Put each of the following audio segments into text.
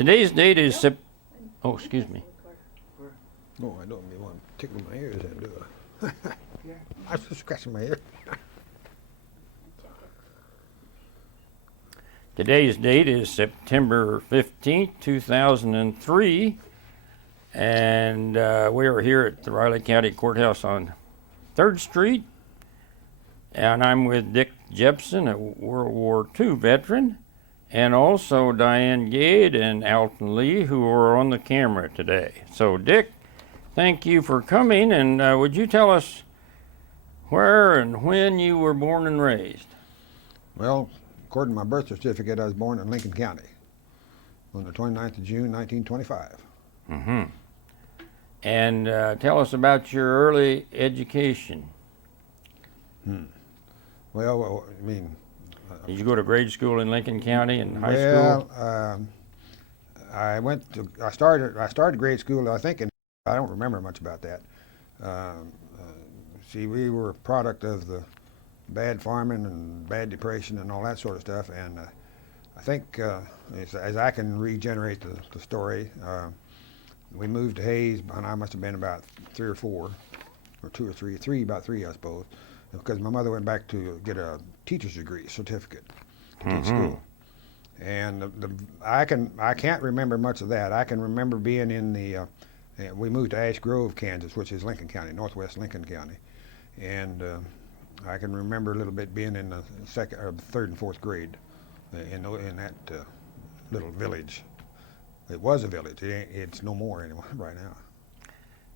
Today's date is oh, excuse me. No, I don't mean one tickle my ears, I do. I was just scratching my ear. Today's date is September 15th, 2003, and we are here at the Riley County Courthouse on 3rd Street, and I'm with Dick Jepsen, a World War II veteran, and also Diane Gade and Alton Lee, who are on the camera today. So, Dick, thank you for coming, and would you tell us where and when you were born and raised? Well, according to my birth certificate, I was born in Lincoln County on the 29th of June, 1925. Mm-hmm. And tell us about your early education. Well, I mean... Did you go to grade school in Lincoln County and high well, school? I started grade school, I think, I don't remember much about that. See, we were a product of the bad farming and bad depression and all that sort of stuff, and I think, as I can regenerate the story, we moved to Hayes, and I must have been about 3 or 4, or 2 or 3, about 3, I suppose, because my mother went back to get a teacher's degree certificate to teach school. And I can't remember much of that. I can remember being in the, we moved to Ash Grove, Kansas, which is Lincoln County, northwest Lincoln County. And I can remember a little bit being in the third and fourth grade in that little village. It was a village. It's no more anymore right now.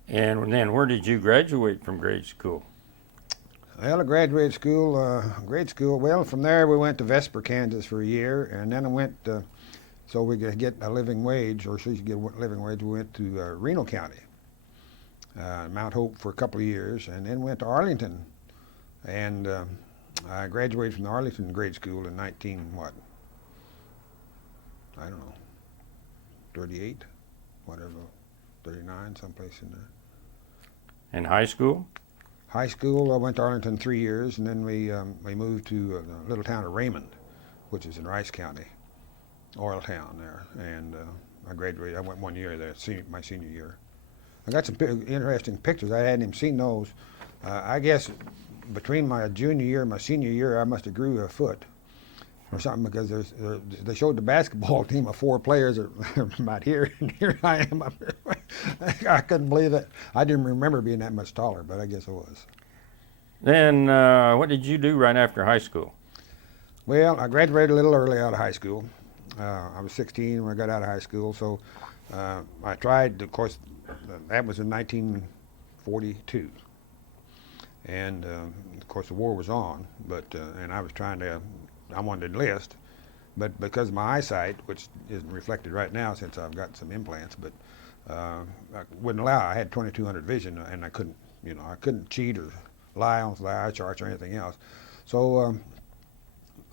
And then where did you graduate from grade school? Well, I graduated grade school. Well, from there we went to Vesper, Kansas for a year, and then I went, so we could get a living wage, or she could get a living wage, we went to Reno County, Mount Hope for a couple of years, and then went to Arlington. And I graduated from the Arlington grade school in 38, whatever, 39, someplace in there. In high school? High school, I went to Arlington 3 years, and then we moved to the little town of Raymond, which is in Rice County, oil town there. And I graduated, I went 1 year there, my senior year. I got some interesting pictures. I hadn't even seen those. I guess between my junior year and my senior year, I must have grew a foot or something, because they showed the basketball team of 4 players about here, and here I am up here. I couldn't believe it. I didn't remember being that much taller, but I guess I was. Then what did you do right after high school? Well, I graduated a little early out of high school. I was 16 when I got out of high school, so I tried, of course, that was in 1942. And of course the war was on, but and I wanted to enlist, but because of my eyesight, which isn't reflected right now since I've got some implants, but I wouldn't allow. I had 2200 vision, and I couldn't cheat or lie on the eye charts or anything else. So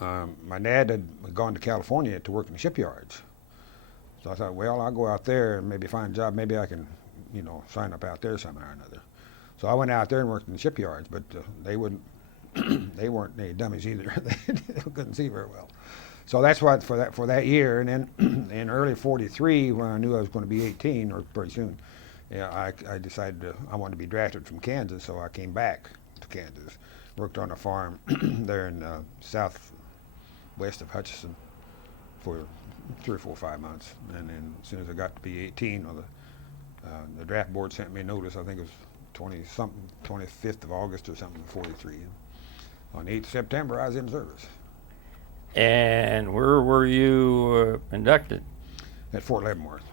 my dad had gone to California to work in the shipyards. So I thought, well, I'll go out there and maybe find a job. Maybe I can, sign up out there somehow or another. So I went out there and worked in the shipyards, but they wouldn't. They weren't any dummies either. They couldn't see very well. So that's what for that year. And then in early '43, when I knew I was going to be 18, or pretty soon, I decided I wanted to be drafted from Kansas. So I came back to Kansas, worked on a farm there in southwest of Hutchinson for 3 or 4 or 5 months. And then as soon as I got to be 18, the draft board sent me a notice. I think it was 25th of August or something, '43. On 8th September, I was in service. And where were you inducted? At Fort Leavenworth.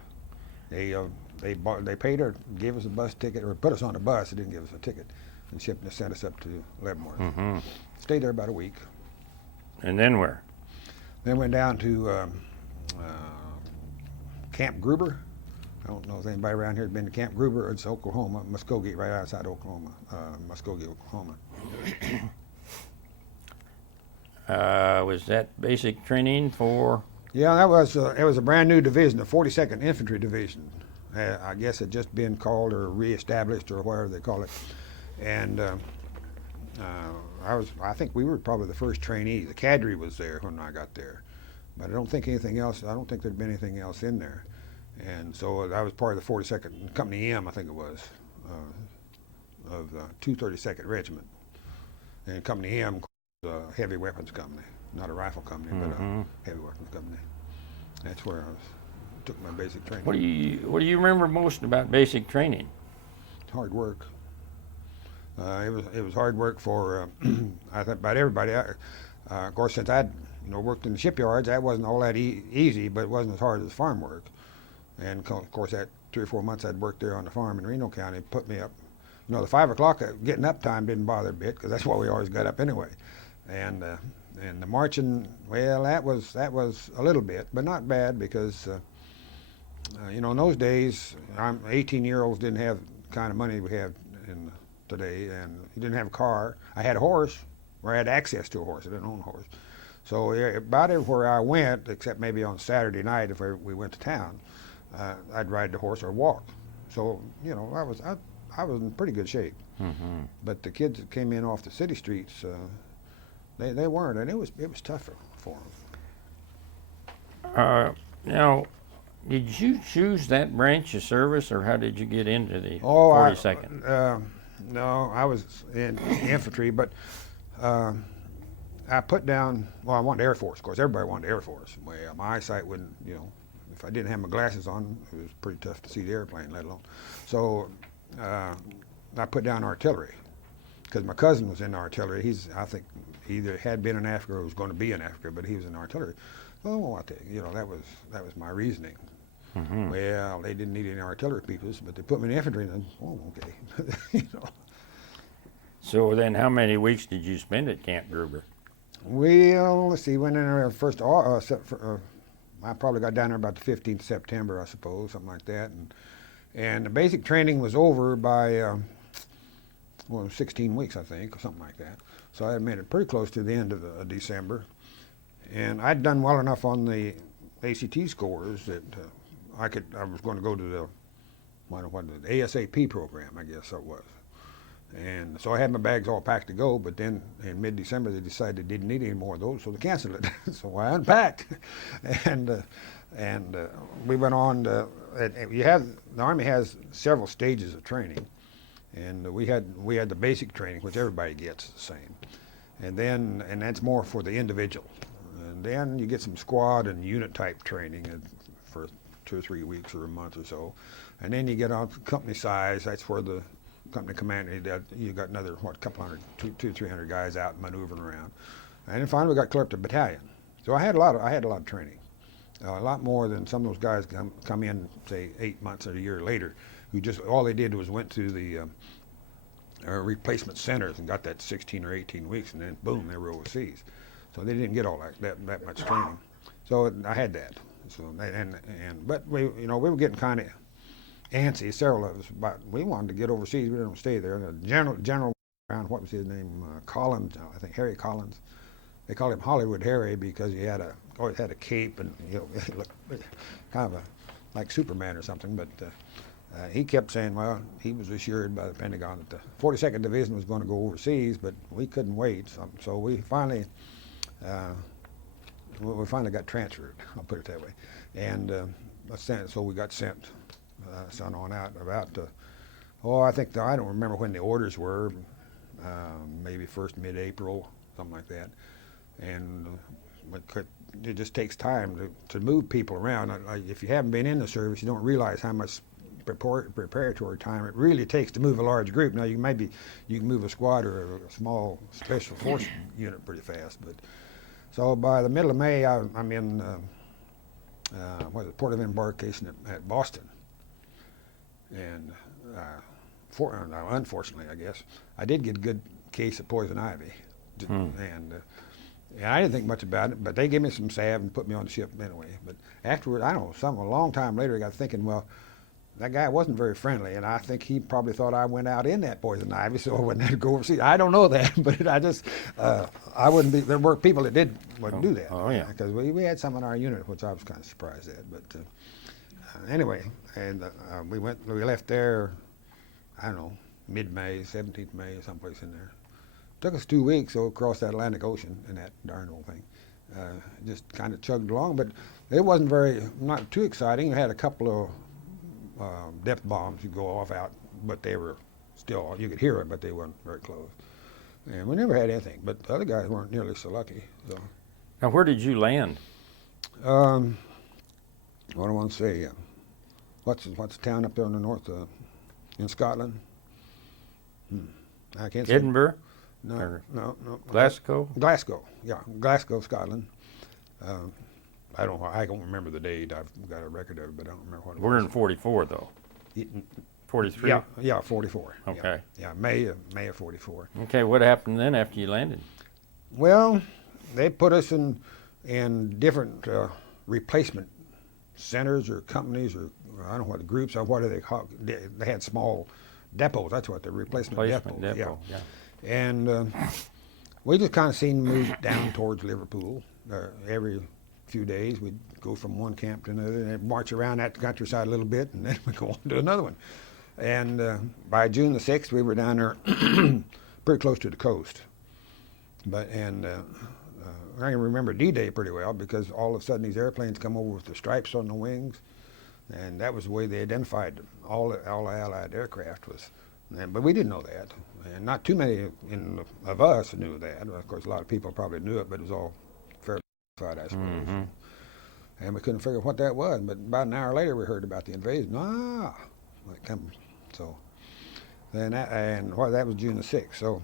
They paid her, gave us a bus ticket, or put us on a bus. They didn't give us a ticket, and sent us up to Leavenworth. Mm-hmm. Stayed there about a week. And then where? Then went down to Camp Gruber. I don't know if anybody around here has been to Camp Gruber. It's Oklahoma, Muskogee, right outside Oklahoma, Muskogee, Oklahoma. Was that basic training for? Yeah, it was a brand new division, the 42nd Infantry Division. I guess it just been called or reestablished or whatever they call it. And I think we were probably the first trainee. The cadre was there when I got there, but I don't think anything else. I don't think there'd been anything else in there. And so I was part of the 42nd Company M, I think it was, of the 232nd Regiment. And Company M was a heavy weapons company, not a rifle company, but a heavy weapons company. That's where took my basic training. What do you remember most about basic training? Hard work. It was hard work for I think about everybody. Of course, since I'd worked in the shipyards, that wasn't all that easy, but it wasn't as hard as farm work. And of course, that 3 or 4 months I'd worked there on the farm in Reno County put me up. The 5 o'clock getting up time didn't bother a bit because that's why we always got up anyway. And the marching, well, that was a little bit, but not bad because in those days, 18-year-olds didn't have the kind of money we have today, and you didn't have a car. I had a horse, or I had access to a horse. I didn't own a horse. So about everywhere I went, except maybe on Saturday night if we went to town, I'd ride the horse or walk. So I was in pretty good shape. Mm-hmm. But the kids that came in off the city streets, they weren't, and it was tougher for them. Now, did you choose that branch of service, or how did you get into the 42nd? No, I was in infantry, but I put down, well, I wanted Air Force. Of course, everybody wanted Air Force. Well, my eyesight wouldn't, if I didn't have my glasses on, it was pretty tough to see the airplane, let alone. So I put down artillery because my cousin was in artillery. I think, either had been in Africa or was going to be in Africa, but he was in artillery. Oh, I think, that was my reasoning. Mm-hmm. Well, they didn't need any artillery people, but they put me in infantry, and okay. So then, how many weeks did you spend at Camp Gruber? Well, let's see. Went in there first. I probably got down there about the 15th of September, I suppose, something like that. And the basic training was over by 16 weeks, I think, or something like that. So I made it pretty close to the end of December, and I'd done well enough on the ACT scores that I was going to go to the ASAP program, I guess it was. And so I had my bags all packed to go, but then in mid-December they decided they didn't need any more of those, so they canceled it. So I unpacked, and we went on to. The Army has several stages of training, and we had the basic training, which everybody gets the same, and that's more for the individual. And then you get some squad and unit type training for 2 or 3 weeks or a month or so, and then you get on company size. That's where the company commander, you got another couple hundred, 200, 300 guys out maneuvering around, and then finally we got cleared up to battalion. So I had a lot of training, a lot more than some of those guys come in, say 8 months or a year later, who just all they did was went to the replacement centers and got that 16 or 18 weeks, and then boom, they were overseas. So they didn't get all that much training. So I had that. So but we were getting kind of antsy, several of us, but we wanted to get overseas. We didn't stay there. The general around, what was his name? Collins, I think Harry Collins. They called him Hollywood Harry because he always had a cape and he looked kind of like Superman or something. But he kept saying, well, he was assured by the Pentagon that the 42nd Division was going to go overseas, but we couldn't wait. So we finally got transferred. I'll put it that way, and so we got sent. Son on out about I don't remember when the orders were, maybe first mid-April, something like that, and it just takes time to move people around. If you haven't been in the service, you don't realize how much preparatory time it really takes to move a large group. Now you can move a squad or a small special force unit pretty fast, but so by the middle of May I'm in port of embarkation at Boston. And unfortunately, I guess, I did get a good case of poison ivy. And I didn't think much about it, but they gave me some salve and put me on the ship anyway. But afterward, I don't know, a long time later, I got thinking, well, that guy wasn't very friendly, and I think he probably thought I went out in that poison ivy, so I wouldn't have to go overseas. I don't know that, but I just, I wouldn't be, there were people that wouldn't do that. Oh, yeah. Because we had some in our unit, which I was kind of surprised at, but anyway, and we left there, I don't know, mid-May, 17th May, someplace in there. Took us 2 weeks to cross that Atlantic Ocean in that darn old thing. just kind of chugged along, but it wasn't not too exciting. It had a couple of depth bombs you go off out, but they were still, you could hear it, but they weren't very close. And we never had anything, but the other guys weren't nearly so lucky. So, Now, where did you land? what do I want to say? What's the town up there in the north in Scotland? I can't say. Edinburgh? No. Glasgow? Glasgow, yeah, Glasgow, Scotland. I don't remember the date. I've got a record of it, but I don't remember what it We're was. in 44, though. 43? Yeah, 44. Okay. Yeah, May of 44. Okay, what happened then after you landed? Well, they put us in different replacement centers or companies or I don't know what the groups are. What are they called? They had small depots. That's what the replacement Depot, yeah. And we just kind of seen move down towards Liverpool. Every few days we'd go from one camp to another and march around that countryside a little bit, and then we'd go on to another one. And by June the 6th, we were down there pretty close to the coast. I can remember D-Day pretty well because all of a sudden these airplanes come over with the stripes on the wings, and that was the way they identified them. All the Allied aircraft was. But we didn't know that, and not too many of us knew that. Of course, a lot of people probably knew it, but it was all fairly classified, I suppose. Mm-hmm. And we couldn't figure what that was. But about an hour later, we heard about the invasion. So then that was June the 6th. So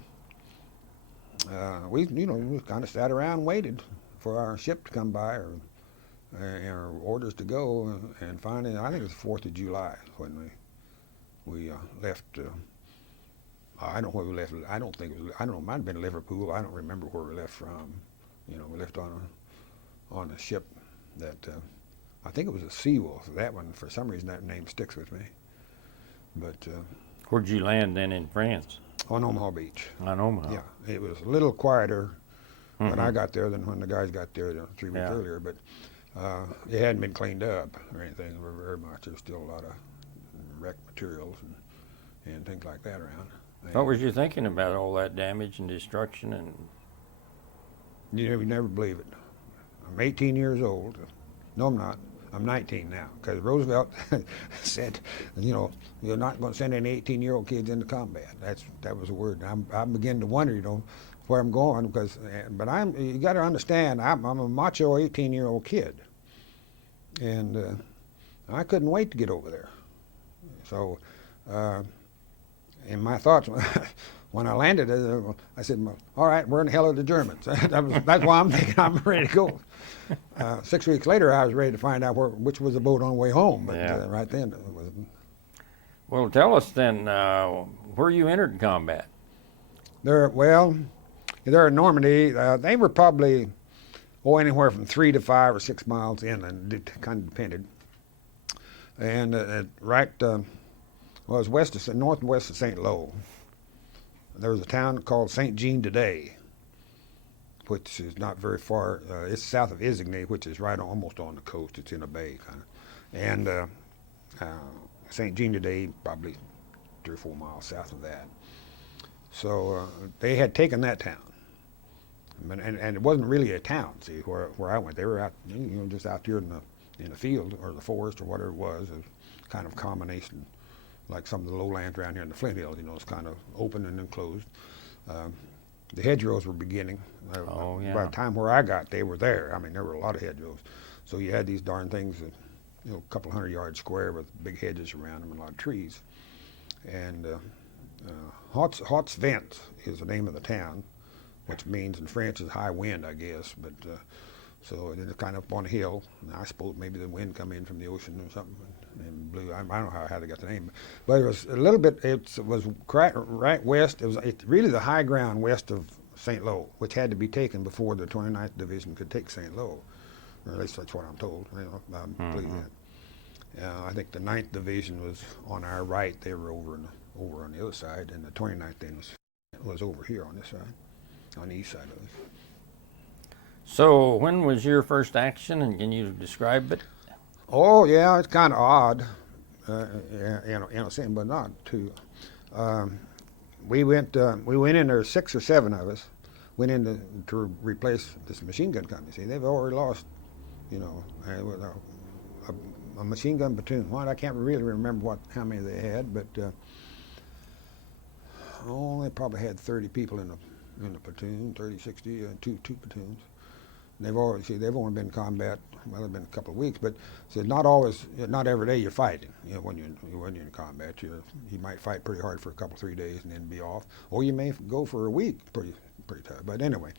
we kind of sat around and waited for our ship to come by or orders to go. And finally, I think it was the 4th of July when we left. I don't know where we left. I don't know. It might have been Liverpool. I don't remember where we left from. We left on a ship that I think it was a Seawolf. That one, for some reason, that name sticks with me. But Where'd you land then in France? on Omaha Beach. On Omaha. Yeah, it was a little quieter when I got there than when the guys got there 3 weeks earlier. But it hadn't been cleaned up or anything very much. There was still a lot of wrecked materials and things like that around. What was you thinking about all that damage and destruction? And You never believe it. I'm 18 years old. No, I'm not. I'm 19 now because Roosevelt said, you're not going to send any 18-year-old kids into combat. That was a word. I'm beginning to wonder, where I'm going but you got to understand, I'm a macho 18-year-old kid, and I couldn't wait to get over there. So, in my thoughts, when I landed, I said, well, all right, where in the hell are the Germans? That's why I'm thinking I'm ready to go. 6 weeks later, I was ready to find out which was the boat on the way home, but right then it was. Well, tell us then, where you entered combat. There in Normandy, they were probably anywhere from 3 to 5 or 6 miles inland. It kind of depended. And it was northwest of St. Lo. There was a town called St. Jean today, which is not very far. It's south of Isigny, which is almost on the coast. It's in a bay, kind of. And St. Jean today, probably 3 or 4 miles south of that. So they had taken that town. And it wasn't really a town, see, where I went. They were out, just out here in the field or the forest or whatever it was. It was kind of combination, like some of the lowlands around here in the Flint Hills. It's kind of open and enclosed. The hedgerows were beginning. By the time where I got, they were there. I mean, there were a lot of hedgerows. So you had these darn things, a couple 100 yards square with big hedges around them and a lot of trees. And Hautes-Vents is the name of the town, which means in French is high wind, I guess. But so it's kind of up on a hill. And I suppose maybe the wind come in from the ocean or something and blew. I don't know how they got the name, but it was a little bit. It was right west. It's really the high ground west of St. Lo, which had to be taken before the 29th Division could take St. Lo, or at least that's what I'm told. I believe that. I think the 9th Division was on our right. They were over on the other side, and the 29th then was over here on this side, on the east side of it. So when was your first action, and can you describe it? Oh yeah, it's kind of odd, in a sense, but not too. We went in there, 6 or 7 of us. went in to replace this machine gun company. See, they've already lost, with a machine gun platoon. What, I can't really remember how many they had, but they probably had 30 people in the platoon, 30, 60, two platoons. They've only been in combat. Well, it's been a couple of weeks, but so not every day you're fighting. When you're in combat, you might fight pretty hard for a couple, 3 days, and then be off, or you may go for a week, pretty tough. But anyway,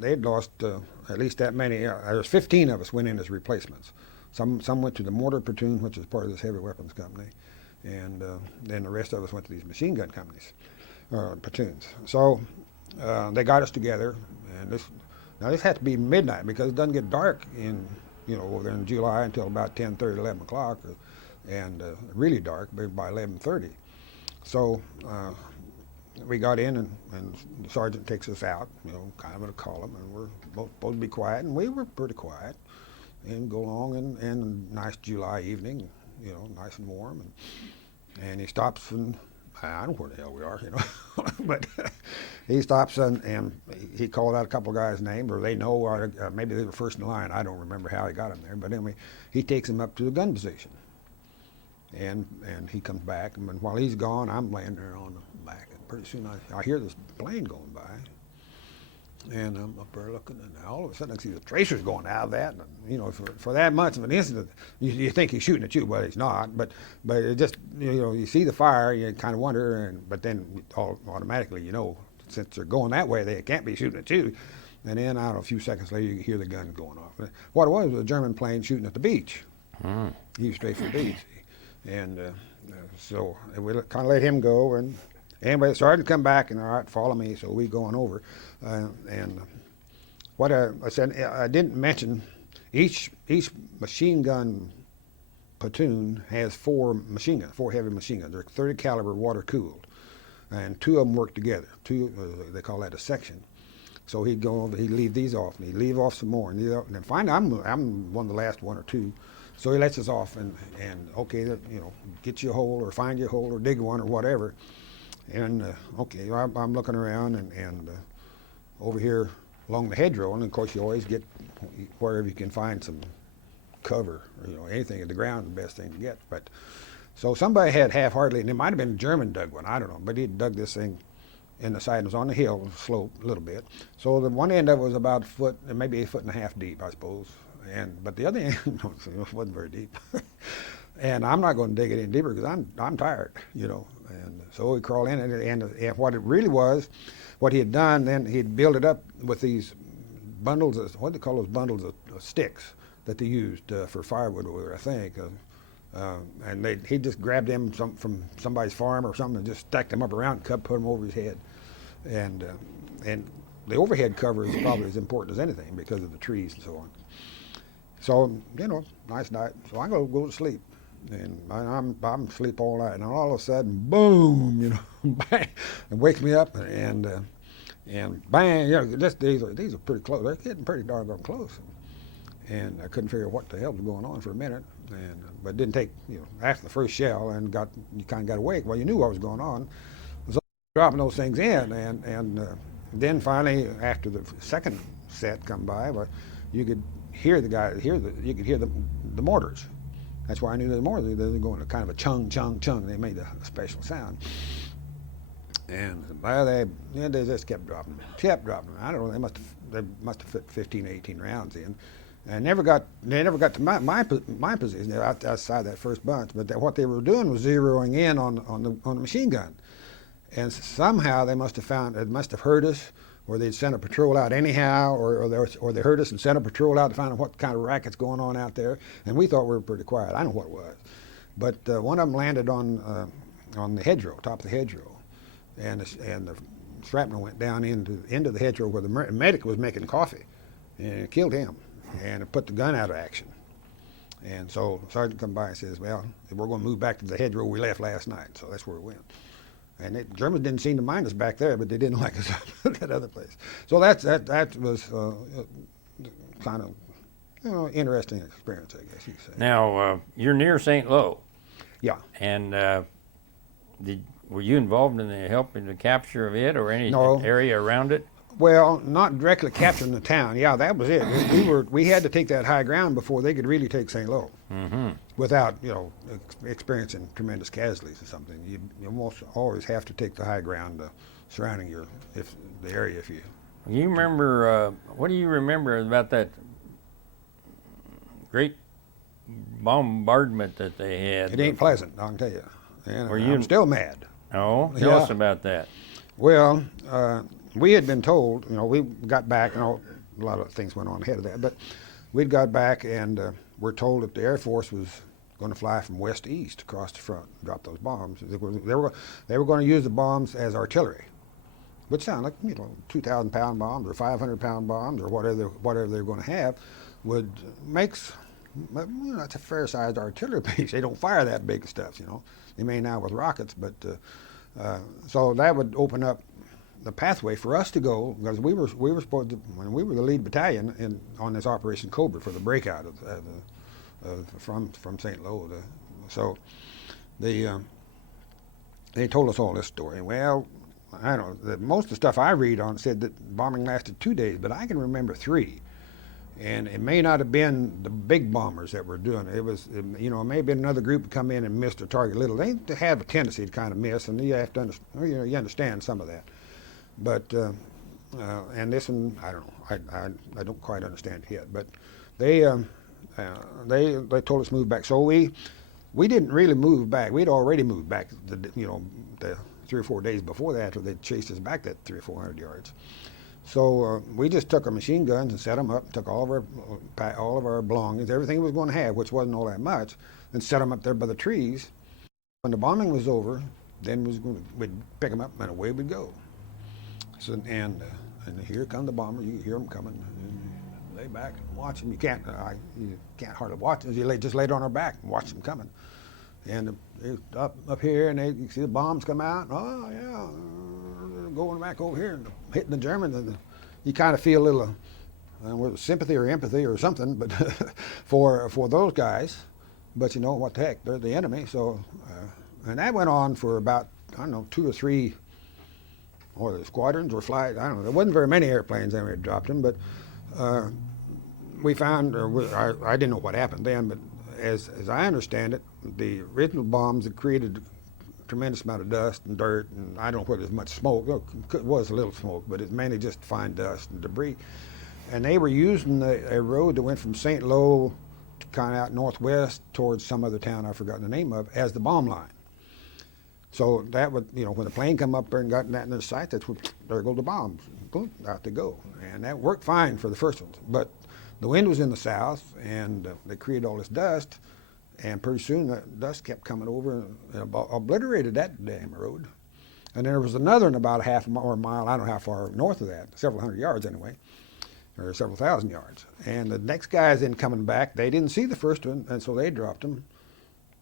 they'd lost at least that many. There was 15 of us went in as replacements. Some went to the mortar platoon, which is part of this heavy weapons company, and then the rest of us went to these machine gun companies, platoons. So they got us together, and this had to be midnight because it doesn't get dark over in July until about 10:30, 11 o'clock, and really dark by 11:30. So we got in, and the sergeant takes us out, kind of in a column, and we're both supposed to be quiet, and we were pretty quiet, and go along, and a nice July evening, nice and warm, and he stops, and I don't know where the hell we are, but he stops, and he called out a couple of guys' names, or they know, or maybe they were first in line. I don't remember how he got them there, but anyway, he takes them up to the gun position, and he comes back, and while he's gone, I'm laying there on the back, and pretty soon I hear this plane going by, and I'm up there looking, and all of a sudden I see the tracers going out of that, and for that much of an incident, you think he's shooting at you, but he's not. But it just, you see the fire, you kind of wonder, but then automatically, since they're going that way, they can't be shooting at you. And then, I don't know, a few seconds later, you hear the gun going off. What it was a German plane shooting at the beach. He was straight for the beach, and so we kind of let him go, and anyway, the sergeant come back, and all right, follow me. So we going over, and what I said, I didn't mention, each machine gun platoon has 4 machine guns, 4 heavy machine guns. They're 30 caliber, water cooled, and 2 of them work together. They call that a section. So he'd go over, he'd leave these off, and he'd leave off some more, and then finally I'm one of the last 1 or 2. So he lets us off, and okay, get you a hole, or find you a hole, or dig one, or whatever. And okay, I'm looking around, and over here along the hedgerow, and of course you always get wherever you can find some cover, or anything at the ground, the best thing to get. But so somebody had half-heartedly, and it might have been a German dug one, I don't know, but he dug this thing in the side. It was on the hill, slope a little bit. So the one end of it was about a foot, maybe a 1.5 foot deep, I suppose. But the other end wasn't very deep. And I'm not going to dig it any deeper because I'm tired, And so we crawl in, and what it really was, what he had done, then he'd built it up with these bundles of, what do they call those bundles of sticks that they used for firewood over there, I think. And he just grabbed them from somebody's farm or something and just stacked them up around and put them over his head. And the overhead cover is probably as important as anything because of the trees and so on. So, nice night. So I go to sleep. And I'm asleep all night, and all of a sudden, boom, bang, it wakes me up, and bang, these are pretty close. They're getting pretty doggone close, and I couldn't figure out what the hell was going on for a minute, but it didn't take, after the first shell, and you kind of got awake. Well, you knew what was going on, so dropping those things in, and then finally, after the second set come by, well, you could hear you could hear the mortars. That's why I knew the mortars. They were going to kind of a chung, chung, chung. They made a special sound. And they just kept dropping. I don't know, they must have fit 15, 18 rounds in. And they never got to my position outside that first bunch. But what they were doing was zeroing in on the machine gun. And somehow they must have heard us, or they'd sent a patrol out anyhow, or they heard us and sent a patrol out to find out what kind of racket's going on out there. And we thought we were pretty quiet. I don't know what it was. But one of them landed on the hedgerow, top of the hedgerow. And the shrapnel went down into the hedgerow where the medic was making coffee. And it killed him. And it put the gun out of action. And so the sergeant come by and says, well, we're going to move back to the hedgerow we left last night. So that's where it went. And the Germans didn't seem to mind us back there, but they didn't like us at that other place. So that was kind of interesting experience, I guess you could say. Now, you're near St. Lo. Yeah. And were you involved in the help in the capture of it or any No. area around it? Well, not directly capturing the town. Yeah, that was it. We had to take that high ground before they could really take St. Lo, without experiencing tremendous casualties or something. You almost always have to take the high ground surrounding the area. If you You remember, what do you remember about that great bombardment that they had? it ain't pleasant, I can tell you. And Were I'm you- still mad. Oh, tell Yeah. us about that. Well, we had been told, we got back, a lot of things went on ahead of that, but we'd got back and we're told that the Air Force was going to fly from west to east across the front, drop those bombs. They were going to use the bombs as artillery, which sound like 2,000-pound bombs or 500-pound bombs or whatever they're going to have, would makes that's a fair-sized artillery piece. They don't fire that big stuff, They may now with rockets, but so that would open up the pathway for us to go, because we were supposed to, when we were the lead battalion on this Operation Cobra for the breakout from St. Lo. So they told us all this story. Well, I don't know. Most of the stuff I read on said that bombing lasted 2 days, but I can remember 3. And it may not have been the big bombers that were doing it. It may have been another group that come in and missed their target a little. They have a tendency to kind of miss, and you have to you understand some of that. But and this one, I don't know. I don't quite understand it yet. But they told us to move back. So we didn't really move back. We'd already moved back. The 3 or 4 days before that, after they chased us back that 300 or 400 yards. So we just took our machine guns and set them up, took all of our belongings, everything we was going to have, which wasn't all that much, and set them up there by the trees. When the bombing was over, then we'd pick them up and away we'd go. So and here come the bomber. You hear them coming. And lay back and watch them. You can't hardly watch them. You just lay on our back and watch them coming. And up here, and you see the bombs come out. Oh yeah. Going back over here and hitting the Germans, and you kind of feel a little sympathy or empathy or something, but for those guys. But what the heck, they're the enemy. So, and that went on for about 2 or 3, or the squadrons or flights. I don't know. There wasn't very many airplanes that we dropped them, but we found, I didn't know what happened then, but as I understand it, the original bombs that created tremendous amount of dust and dirt, and I don't know whether there's much smoke. It was a little smoke, but it's mainly just fine dust and debris. And they were using a road that went from St. Lo to kind of out northwest towards some other town I've forgotten the name of as the bomb line. So that would, when the plane come up there and got that in their sight, that's when there go the bombs, boom, out they go. And that worked fine for the first ones. But the wind was in the south, and they created all this dust. And pretty soon the dust kept coming over and obliterated that damn road. And there was another one about a half or a mile, I don't know how far north of that, several hundred yards anyway, or several thousand yards. And the next guys then coming back, they didn't see the first one, and so they dropped them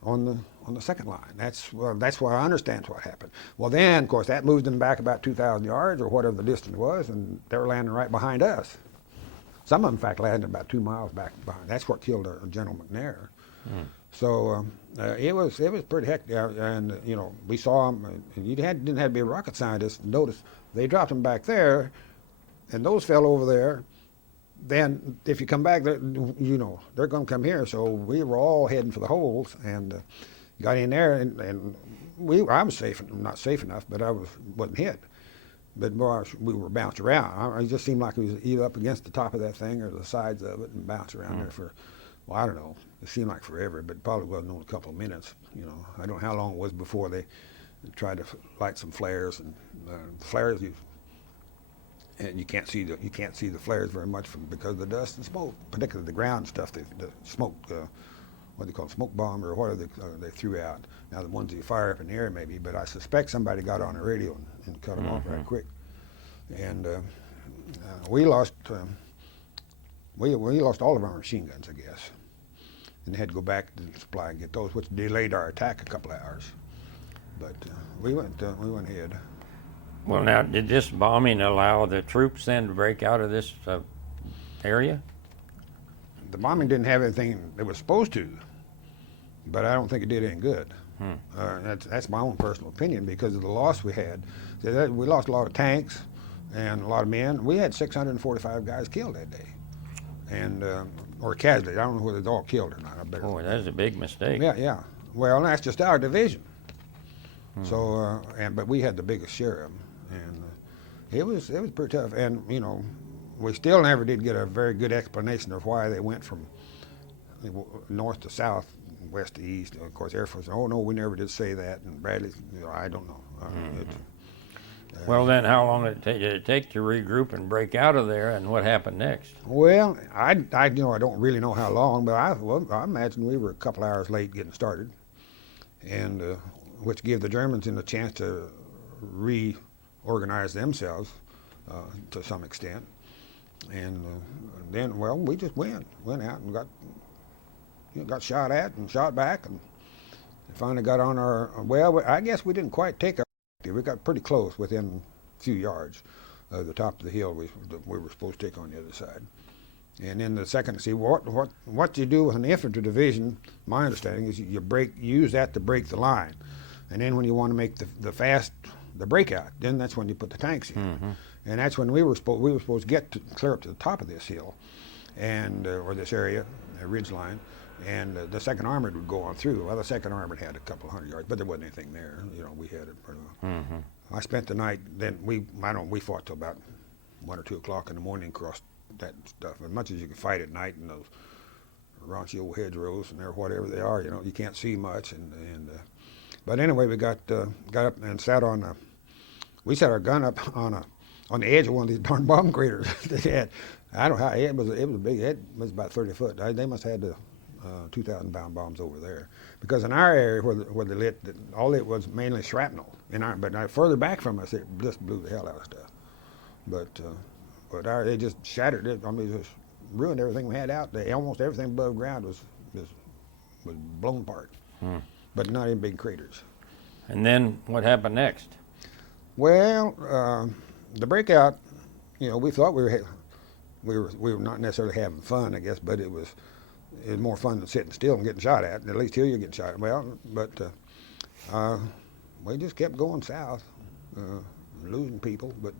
on the second line. That's why I understand what happened. Well then, of course, that moved them back about 2,000 yards or whatever the distance was, and they were landing right behind us. Some of them, in fact, landed about 2 miles back behind. That's what killed General McNair. So it was pretty hectic, and we saw them. And you didn't have to be a rocket scientist to notice they dropped them back there, and those fell over there. Then if you come back, they're going to come here. So we were all heading for the holes, and got in there, and I was not safe enough, but I wasn't hit. But we were bounced around. It just seemed like we was either up against the top of that thing or the sides of it, and bounced around there for. Well, I don't know. It seemed like forever, but probably wasn't only a couple of minutes. I don't know how long it was before they tried to light some flares, and the flares you can't see the flares very much because of the dust and smoke, particularly the ground stuff. The smoke, what they call smoke bomb or whatever they threw out. Now the ones that you fire up in the air maybe, but I suspect somebody got on the radio and cut them off right quick. And we lost. We lost all of our machine guns, I guess, and had to go back to the supply and get those, which delayed our attack a couple of hours. But we went ahead. Well, now, did this bombing allow the troops then to break out of this area? The bombing didn't have anything it was supposed to, but I don't think it did any good. That's my own personal opinion because of the loss we had. We lost a lot of tanks, and a lot of men. We had 645 guys killed that day, and or casualties. I don't know whether they're all killed or not. I better. Boy, that's a big mistake. Yeah, yeah. Well, that's just our division. So, but we had the biggest share of them, and it was pretty tough. And we still never did get a very good explanation of why they went from north to south, west to east. Of course, Air Force. Oh no, we never did say that. And Bradley, I don't know. Well, then, how long did it take to regroup and break out of there, and what happened next? Well, I don't really know how long, but I imagine we were a couple hours late getting started, and which gave the Germans a chance to reorganize themselves to some extent, and then we just went out and got shot at and shot back, and finally got on our. Well, I guess we didn't quite take our. We got pretty close, within a few yards of the top of the hill we were supposed to take on the other side. And then the second, see what you do with an infantry division. My understanding is you use that to break the line, and then when you want to make the breakout, then that's when you put the tanks in. Mm-hmm. And that's when we were supposed to get clear up to the top of this hill, and or this area, a ridge line. And the Second Armored would go on through. Well, the Second Armored had a couple of hundred yards, but there wasn't anything there. We had it. I spent the night. Then we fought till about 1 or 2 o'clock in the morning across that stuff. As much as you can fight at night in those raunchy old hedgerows and whatever they are, you can't see much. But anyway, we got up and sat on. We set our gun up on the edge of one of these darn bomb craters they had. I don't know how it was big. It was about 30 foot. They must have had the 2,000-pound bombs over there, because in our area where they lit, all it was mainly shrapnel. But further back from us, it just blew the hell out of stuff. But it just shattered it. I mean, it just ruined everything we had out there. Almost everything above ground was blown apart, but not in big craters. And then what happened next? Well, the breakout, we thought we were not necessarily having fun, I guess, but it was more fun than sitting still and getting shot at. At least here you're getting shot at. Well, but we just kept going south, losing people. But